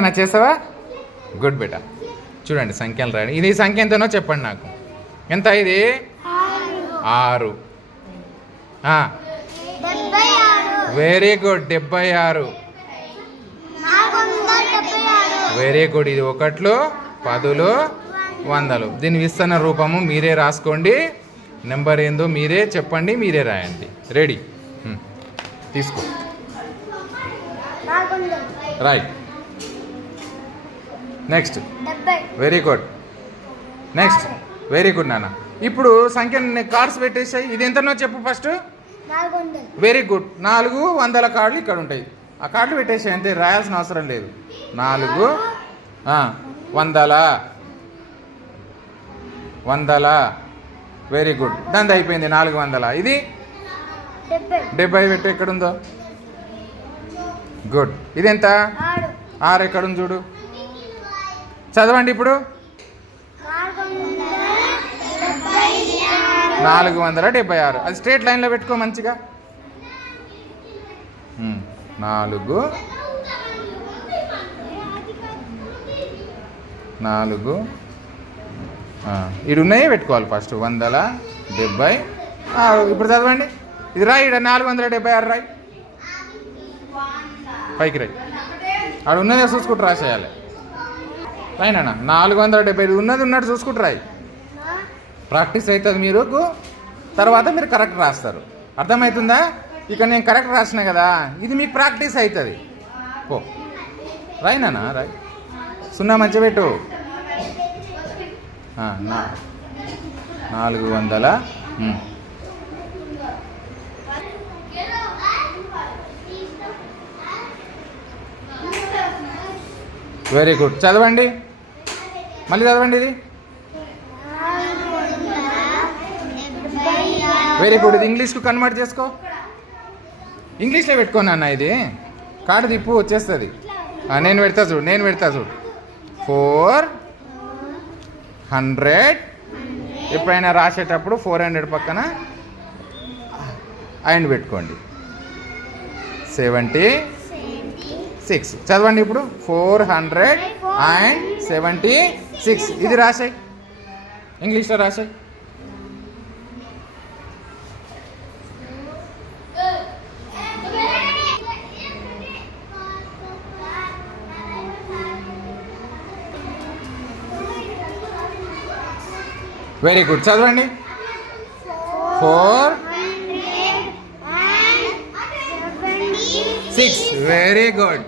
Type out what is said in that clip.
నా చేసావా? గుడ్ బేటా. చూడండి సంఖ్యలు రాయండి. ఇది సంఖ్య ఎంతనో చెప్పండి నాకు. ఎంత ఇది? ఆరు. వెరీ గుడ్ డెబ్బై ఆరు. వెరీ గుడ్ ఇది ఒకట్లు పదులు వందలు. దీని విస్తరణ రూపము మీరే రాసుకోండి. నెంబర్ ఏందో మీరే చెప్పండి మీరే రాయండి. Ready hmm. తీసుకో. Right next very good next very good నాన్న. ఇప్పుడు సంఖ్య కార్డ్స్ పెట్టేసాయి. ఇది ఎంతనో చెప్పు ఫస్ట్ వెరీ గుడ్ నాలుగు వందల కార్డులు ఇక్కడ ఉంటాయి. ఆ కార్డులు పెట్టేసాయి. అంతే రాయాల్సిన అవసరం లేదు. నాలుగు వందల. వందల. వెరీ గుడ్ దాని అయిపోయింది. నాలుగు వందల. ఇది? డెబ్బై. పెట్టు. ఎక్కడుందో? గుడ్ ఇది ఎంత ఆరు ఎక్కడుంది చూడు. చదవండి ఇప్పుడు. నాలుగు వందల డెబ్బై ఆరు. అది స్ట్రేట్ లైన్లో పెట్టుకో మంచిగా. నాలుగు. నాలుగు. ఆ, ఇడు ఉన్నాయి పెట్టుకోవాలి ఫస్ట్. వందల డెబ్బై ఆరు. ఇప్పుడు చదవండి. ఇది రాయి ఈడ. నాలుగు వందల డెబ్బై ఆరు రాయి. పైకి రాయి. ఆడ ఉన్నదే చూసుకుంటూ రాసేయాలి. పైన నాలుగు వందల డెబ్బై ఐదు ఉన్నది ఉన్నట్టు చూసుకుంటూ ప్రాక్టీస్ అవుతుంది మీరు తర్వాత మీరు కరెక్ట్ రాస్తారు. అర్థమవుతుందా? ఇక నేను కరెక్ట్ రాసిన కదా ఇది మీకు ప్రాక్టీస్ అవుతుంది. పో. రాయినా రాయ్. సున్నా మధ్య పెట్టు. నాలుగు వందల వెరీ గుడ్. చదవండి. మళ్ళీ చదవండి ఇది. Very good. ఇది ఇంగ్లీష్కు కన్వర్ట్ చేసుకో. ఇంగ్లీష్లో పెట్టుకోను అన్న ఇది. కాడ తిప్పు వచ్చేస్తుంది. నేను పెడతా చూడు నేను పెడతా చూడు. Four hundred. ఎప్పుడైనా రాసేటప్పుడు ఫోర్ హండ్రెడ్ పక్కన అండ్ పెట్టుకోండి. సెవెంటీ సిక్స్ చదవండి ఇప్పుడు. Four hundred and seventy six ఇది రాసాయి ఇంగ్లీష్లో రాసాయి వెరీ గుడ్ చదవండి. Four hundred and seventy six very good